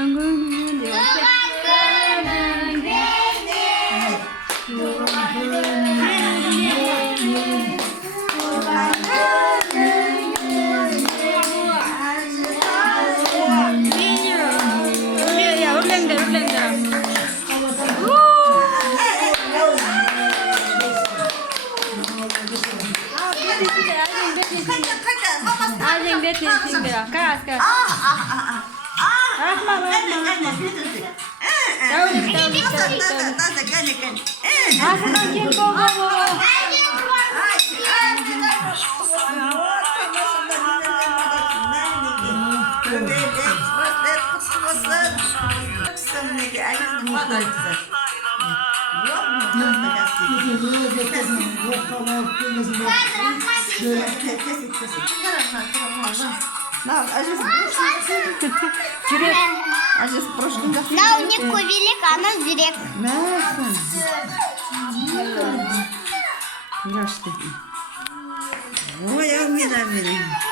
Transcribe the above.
Doğan günün diyor. Aling betin sindir. Kas kas. Rahma rahma. Aslında kim bobo? Да, у них велика, она зрек. Ой, а у меня.